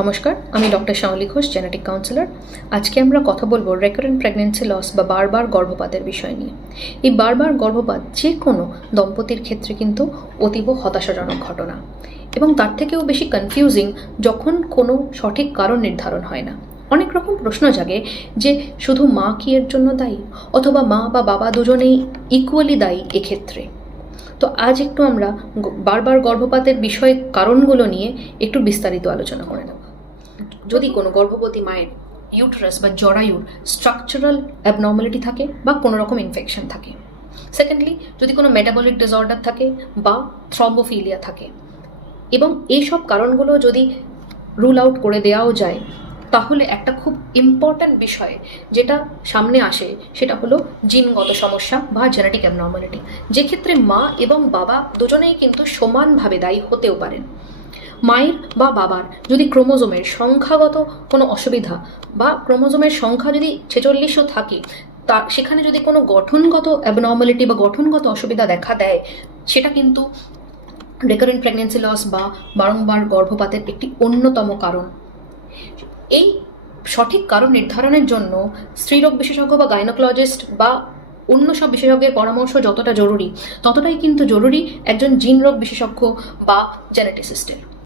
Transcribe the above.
নমস্কার, আমি doctor Shaoli Ghosh, genetic councillor. আজকে আমরা কথা বলবো রেকারেন্ট প্রেগনেন্সি লস বা বারবার গর্ভপাতের বিষয় নিয়ে। এই বারবার গর্ভপাত যে কোনো দম্পতির ক্ষেত্রে কিন্তু অতীব হতাশাজনক ঘটনা, এবং তার থেকেও বেশি কনফিউজিং যখন কোনো সঠিক কারণ নির্ধারণ হয় না। অনেক রকম প্রশ্ন জাগে যে শুধু মা কি এর জন্য দায়ী, অথবা মা বা বাবা দুজনেই ইকুয়ালি দায়ী এক্ষেত্রে। তো আজ একটু আমরা বারবার গর্ভপাতের বিষয় কারণগুলো নিয়ে একটু বিস্তারিত আলোচনা করে নেব। যদি কোনো গর্ভবতী মায়ের ইউটেরাস বা জরায়ুর স্ট্রাকচারাল অ্যাবনর্মালিটি থাকে বা কোনো রকম ইনফেকশন থাকে, সেকেন্ডলি যদি কোনো মেটাবলিক ডিসঅর্ডার থাকে বা থ্রম্বোফিলিয়া থাকে, এবং এইসব কারণগুলো যদি রুল আউট করে দেওয়াও যায়, তাহলে একটা খুব ইম্পর্ট্যান্ট বিষয় যেটা সামনে আসে সেটা হলো জিনগত সমস্যা বা জেনেটিক অ্যাবনর্মালিটি, যেক্ষেত্রে মা এবং বাবা দুজনেই কিন্তু সমানভাবে দায়ী হতেও পারেন। মায়ের বা বাবার যদি ক্রোমোজোমের সংখ্যাগত কোনো অসুবিধা বা ক্রোমোজোমের সংখ্যা যদি 46ও থাকে, তা সেখানে যদি কোনো গঠনগত অ্যাবনর্মালিটি বা গঠনগত অসুবিধা দেখা দেয়, সেটা কিন্তু রেকারেন্ট প্রেগনেন্সি লস বা বারংবার গর্ভপাতের একটি অন্যতম কারণ। এই সঠিক কারণ নির্ধারণের জন্য স্ত্রীরোগ বিশেষজ্ঞ বা গাইনোকোলজিস্ট বা অন্য সব বিশেষজ্ঞের পরামর্শ যতটা জরুরি, ততটাই কিন্তু জরুরি একজন জিন রোগ বিশেষজ্ঞ বা জেনেটিসিস্টের।